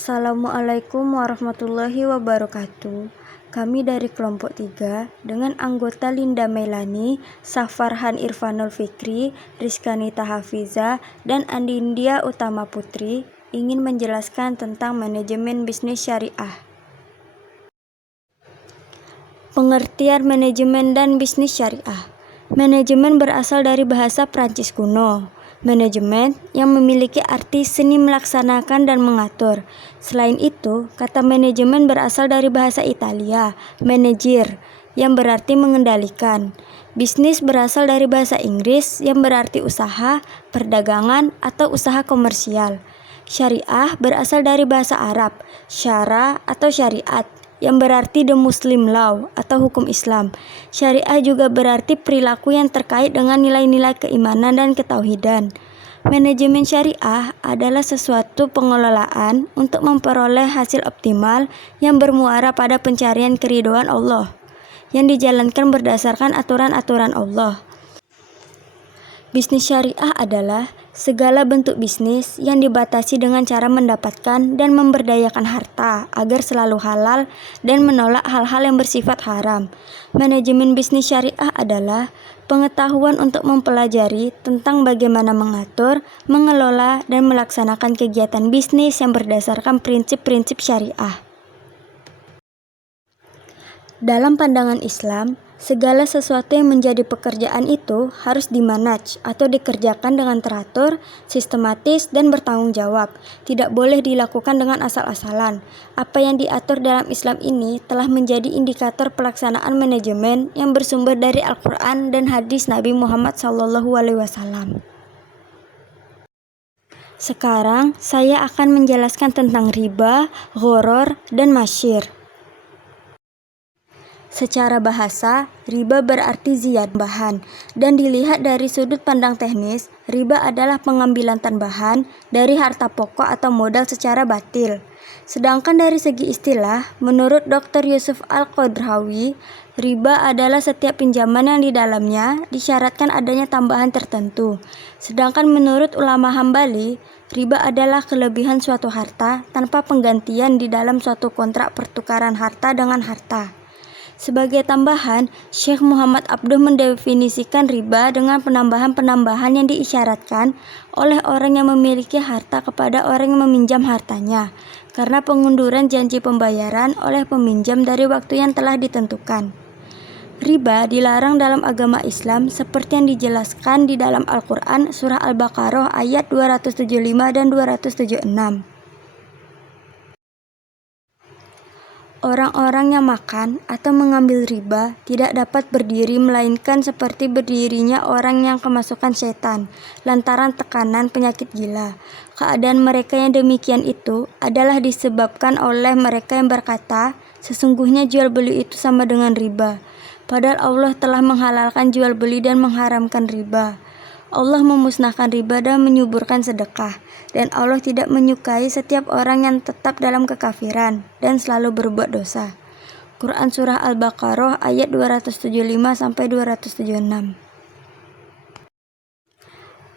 Assalamualaikum warahmatullahi wabarakatuh. Kami dari kelompok 3 dengan anggota Linda Melani, Safarhan Irfanul Fikri, Rizkanita Hafiza, dan Andindia Utama Putri ingin menjelaskan tentang manajemen bisnis syariah. Pengertian manajemen dan bisnis syariah. Manajemen berasal dari bahasa Prancis kuno. Manajemen yang memiliki arti seni melaksanakan dan mengatur. Selain itu, kata manajemen berasal dari bahasa Italia, manager, yang berarti mengendalikan. Bisnis berasal dari bahasa Inggris yang berarti usaha, perdagangan, atau usaha komersial. Syariah berasal dari bahasa Arab, syara atau syariat, yang berarti the Muslim law atau hukum Islam. Syariah juga berarti perilaku yang terkait dengan nilai-nilai keimanan dan ketauhidan. Manajemen syariah adalah sesuatu pengelolaan untuk memperoleh hasil optimal yang bermuara pada pencarian keridhaan Allah, yang dijalankan berdasarkan aturan-aturan Allah. Bisnis syariah adalah segala bentuk bisnis yang dibatasi dengan cara mendapatkan dan memberdayakan harta agar selalu halal dan menolak hal-hal yang bersifat haram. Manajemen bisnis syariah adalah pengetahuan untuk mempelajari tentang bagaimana mengatur, mengelola, dan melaksanakan kegiatan bisnis yang berdasarkan prinsip-prinsip syariah. Dalam pandangan Islam, segala sesuatu yang menjadi pekerjaan itu harus dimanage atau dikerjakan dengan teratur, sistematis, dan bertanggung jawab. Tidak boleh dilakukan dengan asal-asalan. Apa yang diatur dalam Islam ini telah menjadi indikator pelaksanaan manajemen yang bersumber dari Al-Quran dan hadis Nabi Muhammad SAW. Sekarang saya akan menjelaskan tentang riba, gharar, dan masyir. Secara bahasa, riba berarti ziyad tambahan, dan dilihat dari sudut pandang teknis, riba adalah pengambilan tambahan dari harta pokok atau modal secara batil. Sedangkan dari segi istilah, menurut Dr. Yusuf Al-Qadrawi, riba adalah setiap pinjaman yang di dalamnya disyaratkan adanya tambahan tertentu. Sedangkan menurut ulama Hambali, riba adalah kelebihan suatu harta tanpa penggantian di dalam suatu kontrak pertukaran harta dengan harta. Sebagai tambahan, Syekh Muhammad Abduh mendefinisikan riba dengan penambahan-penambahan yang diisyaratkan oleh orang yang memiliki harta kepada orang yang meminjam hartanya, karena pengunduran janji pembayaran oleh peminjam dari waktu yang telah ditentukan. Riba dilarang dalam agama Islam seperti yang dijelaskan di dalam Al-Quran Surah Al-Baqarah ayat 275 dan 276. Orang-orang yang makan atau mengambil riba tidak dapat berdiri melainkan seperti berdirinya orang yang kemasukan setan lantaran tekanan penyakit gila. Keadaan mereka yang demikian itu adalah disebabkan oleh mereka yang berkata, sesungguhnya jual beli itu sama dengan riba. Padahal Allah telah menghalalkan jual beli dan mengharamkan riba. Allah memusnahkan riba dan menyuburkan sedekah, dan Allah tidak menyukai setiap orang yang tetap dalam kekafiran dan selalu berbuat dosa. Quran Surah Al-Baqarah ayat 275-276.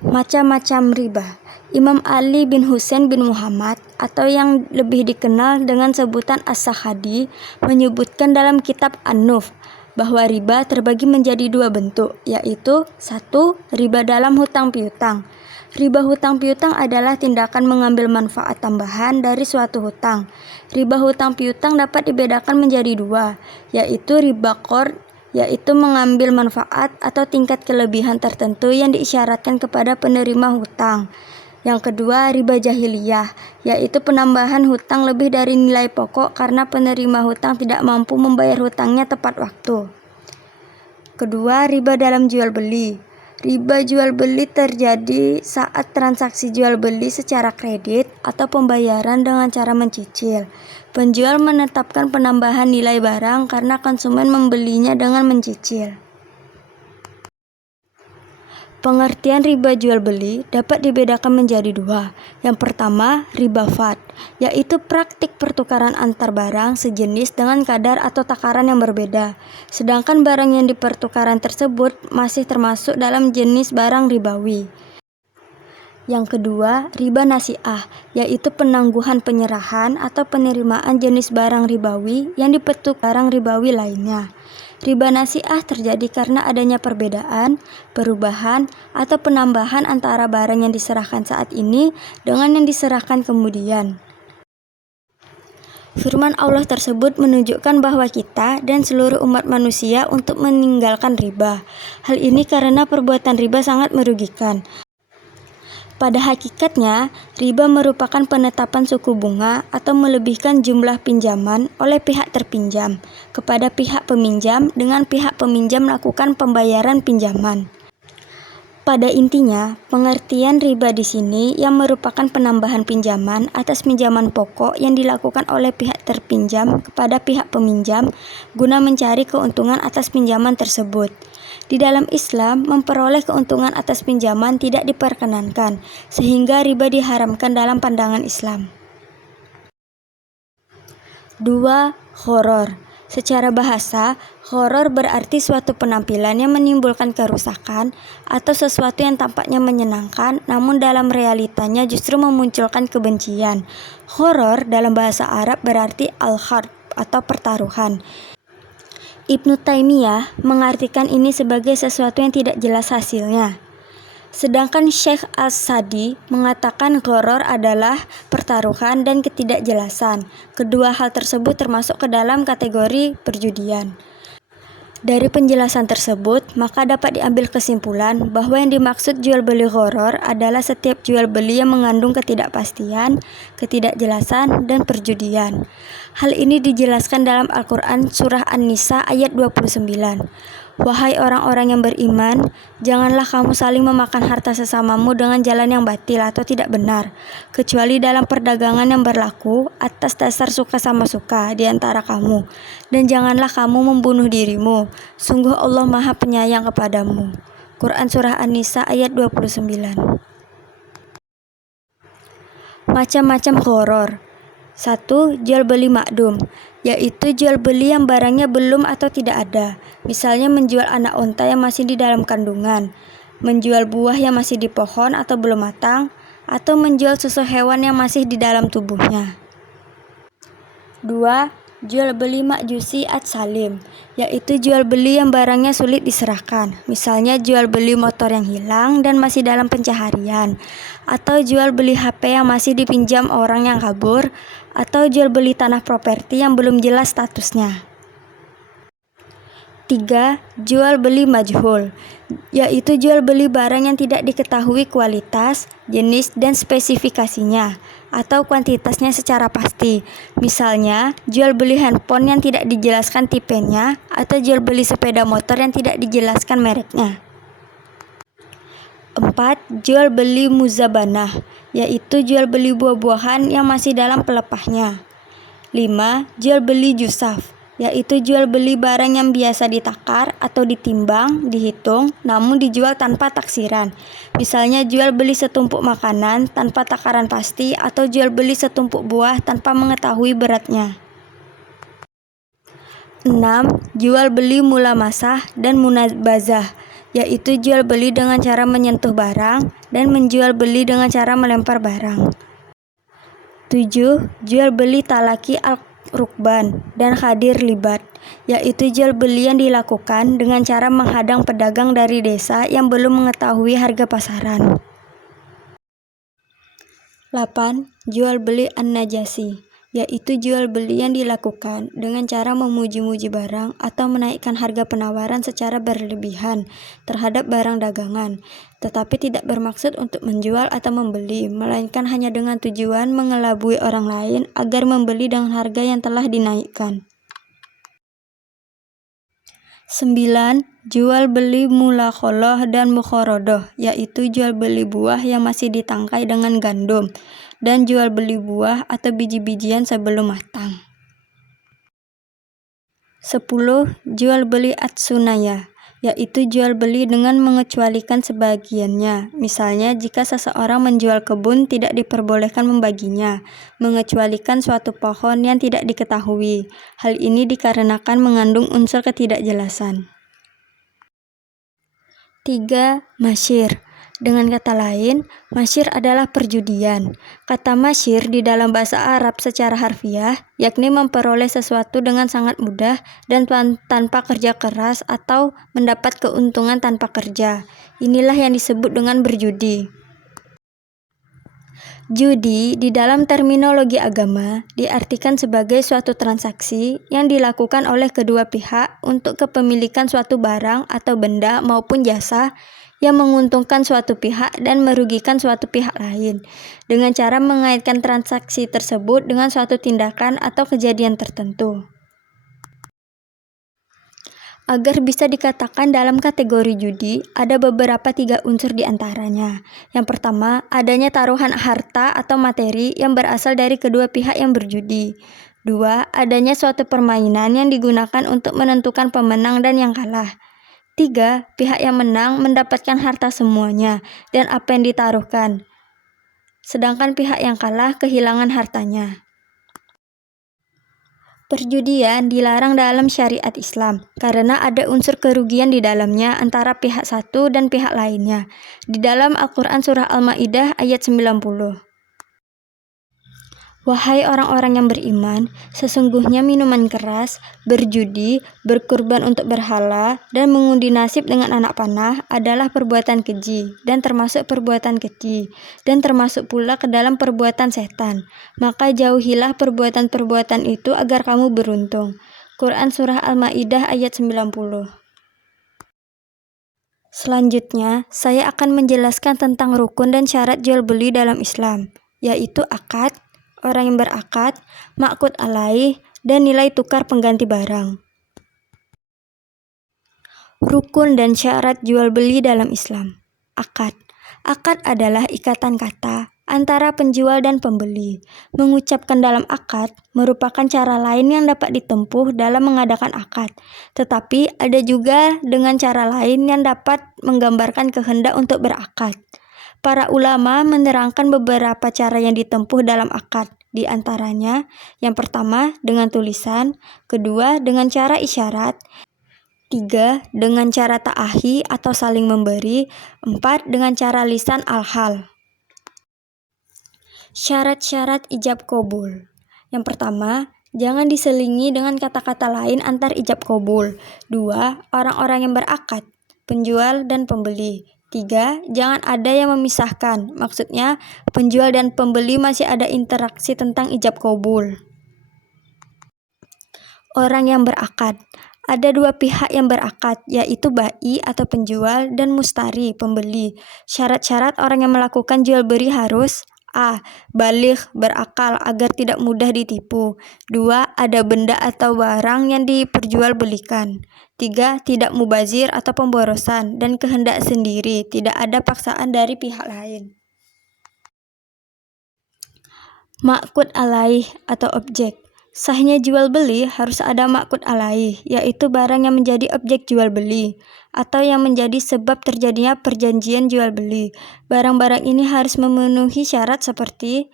Macam-macam riba. Imam Ali bin Husain bin Muhammad atau yang lebih dikenal dengan sebutan As-Sakhadi menyebutkan dalam kitab An-Nuf bahwa riba terbagi menjadi dua bentuk, yaitu 1. Riba dalam hutang piutang. Riba hutang piutang adalah tindakan mengambil manfaat tambahan dari suatu hutang. Riba hutang piutang dapat dibedakan menjadi dua, yaitu riba qard, yaitu mengambil manfaat atau tingkat kelebihan tertentu yang diisyaratkan kepada penerima hutang. Yang kedua, riba jahiliyah, yaitu penambahan hutang lebih dari nilai pokok karena penerima hutang tidak mampu membayar hutangnya tepat waktu. Kedua, riba dalam jual beli. Riba jual beli terjadi saat transaksi jual beli secara kredit atau pembayaran dengan cara mencicil. Penjual menetapkan penambahan nilai barang karena konsumen membelinya dengan mencicil. Pengertian riba jual beli dapat dibedakan menjadi dua. Yang pertama, riba fad, yaitu praktik pertukaran antar barang sejenis dengan kadar atau takaran yang berbeda. Sedangkan barang yang dipertukaran tersebut masih termasuk dalam jenis barang ribawi. Yang kedua, riba nasi'ah, yaitu penangguhan penyerahan atau penerimaan jenis barang ribawi yang dipetuk barang ribawi lainnya. Riba nasi'ah terjadi karena adanya perbedaan, perubahan, atau penambahan antara barang yang diserahkan saat ini dengan yang diserahkan kemudian. Firman Allah tersebut menunjukkan bahwa kita dan seluruh umat manusia untuk meninggalkan riba. Hal ini karena perbuatan riba sangat merugikan. Pada hakikatnya, riba merupakan penetapan suku bunga atau melebihkan jumlah pinjaman oleh pihak terpinjam kepada pihak peminjam dengan pihak peminjam melakukan pembayaran pinjaman. Pada intinya, pengertian riba di sini yang merupakan penambahan pinjaman atas pinjaman pokok yang dilakukan oleh pihak terpinjam kepada pihak peminjam guna mencari keuntungan atas pinjaman tersebut. Di dalam Islam, memperoleh keuntungan atas pinjaman tidak diperkenankan, sehingga riba diharamkan dalam pandangan Islam. 2. Gharar. Secara bahasa, gharar berarti suatu penampilan yang menimbulkan kerusakan atau sesuatu yang tampaknya menyenangkan namun dalam realitanya justru memunculkan kebencian. Gharar dalam bahasa Arab berarti al-harb atau pertaruhan. Ibnu Taimiyah mengartikan ini sebagai sesuatu yang tidak jelas hasilnya. Sedangkan Syekh As-Sadi mengatakan gharar adalah pertaruhan dan ketidakjelasan. Kedua hal tersebut termasuk ke dalam kategori perjudian. Dari penjelasan tersebut, maka dapat diambil kesimpulan bahwa yang dimaksud jual beli gharar adalah setiap jual beli yang mengandung ketidakpastian, ketidakjelasan, dan perjudian. Hal ini dijelaskan dalam Al-Quran Surah An-Nisa ayat 29. Wahai orang-orang yang beriman, janganlah kamu saling memakan harta sesamamu dengan jalan yang batil atau tidak benar, kecuali dalam perdagangan yang berlaku atas dasar suka sama suka di antara kamu. Dan janganlah kamu membunuh dirimu, sungguh Allah Maha Penyayang kepadamu. Quran Surah An-Nisa ayat 29. Macam-macam gharar. 1. Jual beli makdum, yaitu jual beli yang barangnya belum atau tidak ada. Misalnya menjual anak unta yang masih di dalam kandungan, menjual buah yang masih di pohon atau belum matang, atau menjual susu hewan yang masih di dalam tubuhnya. 2. Jual beli majusi at-salim, yaitu jual beli yang barangnya sulit diserahkan. Misalnya jual beli motor yang hilang dan masih dalam pencaharian, atau jual beli HP yang masih dipinjam orang yang kabur, atau jual beli tanah properti yang belum jelas statusnya. 3. Jual beli majhul, yaitu jual beli barang yang tidak diketahui kualitas, jenis, dan spesifikasinya, atau kuantitasnya secara pasti. Misalnya, jual beli handphone yang tidak dijelaskan tipenya, atau jual beli sepeda motor yang tidak dijelaskan mereknya. 4. Jual beli muzabanah, yaitu jual beli buah-buahan yang masih dalam pelepahnya. 5. Jual beli jusaf, yaitu jual beli barang yang biasa ditakar atau ditimbang, dihitung, namun dijual tanpa taksiran. Misalnya jual beli setumpuk makanan tanpa takaran pasti atau jual beli setumpuk buah tanpa mengetahui beratnya. 6. Jual beli mulamasah dan munabazah, yaitu jual beli dengan cara menyentuh barang dan menjual beli dengan cara melempar barang. 7. Jual beli talaki al-rukban dan khadir libat, yaitu jual beli yang dilakukan dengan cara menghadang pedagang dari desa yang belum mengetahui harga pasaran. 8. Jual beli an-najasi, yaitu jual beli yang dilakukan dengan cara memuji-muji barang atau menaikkan harga penawaran secara berlebihan terhadap barang dagangan, tetapi tidak bermaksud untuk menjual atau membeli, melainkan hanya dengan tujuan mengelabui orang lain agar membeli dengan harga yang telah dinaikkan. 9. Jual beli mulakholah dan mukhorodoh, yaitu jual beli buah yang masih ditangkai dengan gandum, dan jual beli buah atau biji-bijian sebelum matang. 10. Jual beli atsunaya, yaitu jual beli dengan mengecualikan sebagiannya. Misalnya, jika seseorang menjual kebun tidak diperbolehkan membaginya, mengecualikan suatu pohon yang tidak diketahui. Hal ini dikarenakan mengandung unsur ketidakjelasan. 3. Masyir, Dengan kata lain, masyir adalah perjudian. Kata masyir di dalam bahasa Arab secara harfiah, yakni memperoleh sesuatu dengan sangat mudah dan tanpa kerja keras atau mendapat keuntungan tanpa kerja. Inilah yang disebut dengan berjudi. Judi di dalam terminologi agama diartikan sebagai suatu transaksi yang dilakukan oleh kedua pihak untuk kepemilikan suatu barang atau benda maupun jasa yang menguntungkan suatu pihak dan merugikan suatu pihak lain, dengan cara mengaitkan transaksi tersebut dengan suatu tindakan atau kejadian tertentu. Agar bisa dikatakan dalam kategori judi, ada beberapa 3 unsur di antaranya. Yang pertama, adanya taruhan harta atau materi yang berasal dari kedua pihak yang berjudi. 2, adanya suatu permainan yang digunakan untuk menentukan pemenang dan yang kalah. 3, pihak yang menang mendapatkan harta semuanya dan apa yang ditaruhkan, sedangkan pihak yang kalah kehilangan hartanya. Perjudian dilarang dalam syariat Islam karena ada unsur kerugian di dalamnya antara pihak satu dan pihak lainnya. Di dalam Al-Quran Surah Al-Ma'idah ayat 90. Wahai orang-orang yang beriman, sesungguhnya minuman keras, berjudi, berkurban untuk berhala, dan mengundi nasib dengan anak panah adalah perbuatan keji, dan termasuk perbuatan keji, dan termasuk pula ke dalam perbuatan setan. Maka jauhilah perbuatan-perbuatan itu agar kamu beruntung. Quran Surah Al-Ma'idah ayat 90. Selanjutnya, saya akan menjelaskan tentang rukun dan syarat jual beli dalam Islam, yaitu akad, orang yang berakad, ma'qud alaih, dan nilai tukar pengganti barang. Rukun dan syarat jual beli dalam Islam. Akad. Akad adalah ikatan kata antara penjual dan pembeli. Mengucapkan dalam akad merupakan cara lain yang dapat ditempuh dalam mengadakan akad. Tetapi ada juga dengan cara lain yang dapat menggambarkan kehendak untuk berakad. Para ulama menerangkan beberapa cara yang ditempuh dalam akad. Di antaranya, yang pertama dengan tulisan, kedua dengan cara isyarat, 3 dengan cara ta'ahi atau saling memberi, 4 dengan cara lisan al-hal. Syarat-syarat ijab qabul. Yang pertama, jangan diselingi dengan kata-kata lain antar ijab qabul. 2, orang-orang yang berakad, penjual dan pembeli. 3, jangan ada yang memisahkan. Maksudnya, penjual dan pembeli masih ada interaksi tentang ijab qabul. Orang yang berakad. Ada 2 pihak yang berakad, yaitu bai atau penjual dan mustari, pembeli. Syarat-syarat orang yang melakukan jual beli harus: A. Baligh, berakal agar tidak mudah ditipu. 2. Ada benda atau barang yang diperjualbelikan. 3. Tidak mubazir atau pemborosan dan kehendak sendiri, tidak ada paksaan dari pihak lain. Ma'qud alaih atau objek. Sahnya jual beli harus ada ma'qud alaih, yaitu barang yang menjadi objek jual beli atau yang menjadi sebab terjadinya perjanjian jual beli. Barang-barang ini harus memenuhi syarat seperti: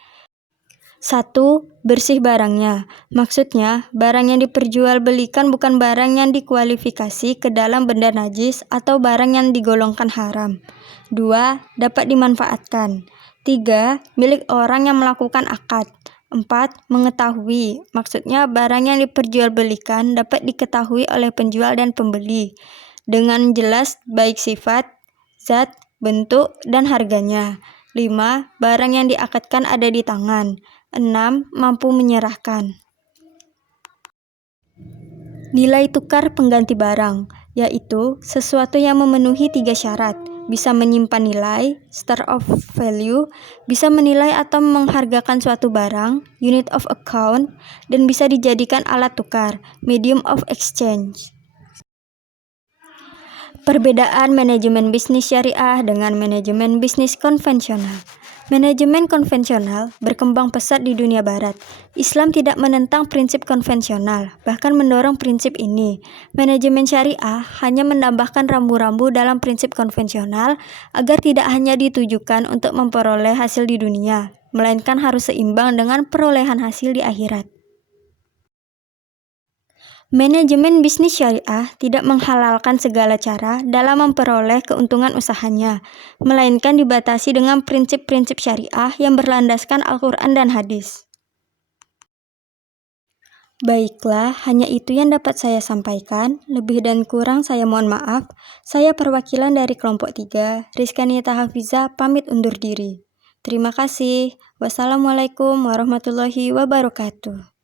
1. Bersih barangnya. Maksudnya, barang yang diperjualbelikan bukan barang yang dikualifikasi ke dalam benda najis atau barang yang digolongkan haram. 2. Dapat dimanfaatkan. 3. Milik orang yang melakukan akad. 4. Mengetahui. Maksudnya, barang yang diperjualbelikan dapat diketahui oleh penjual dan pembeli dengan jelas baik sifat, zat, bentuk, dan harganya. 5. Barang yang diakadkan ada di tangan. 6. Mampu menyerahkan. Nilai tukar pengganti barang, yaitu sesuatu yang memenuhi 3 syarat. Bisa menyimpan nilai, store of value, bisa menilai atau menghargakan suatu barang, unit of account, dan bisa dijadikan alat tukar, medium of exchange. Perbedaan manajemen bisnis syariah dengan manajemen bisnis konvensional. Manajemen konvensional berkembang pesat di dunia barat. Islam tidak menentang prinsip konvensional, bahkan mendorong prinsip ini. Manajemen syariah hanya menambahkan rambu-rambu dalam prinsip konvensional agar tidak hanya ditujukan untuk memperoleh hasil di dunia, melainkan harus seimbang dengan perolehan hasil di akhirat. Manajemen bisnis syariah tidak menghalalkan segala cara dalam memperoleh keuntungan usahanya, melainkan dibatasi dengan prinsip-prinsip syariah yang berlandaskan Al-Quran dan hadis. Baiklah, hanya itu yang dapat saya sampaikan. Lebih dan kurang saya mohon maaf. Saya perwakilan dari kelompok 3, Rizkanita Hafiza, pamit undur diri. Terima kasih. Wassalamualaikum warahmatullahi wabarakatuh.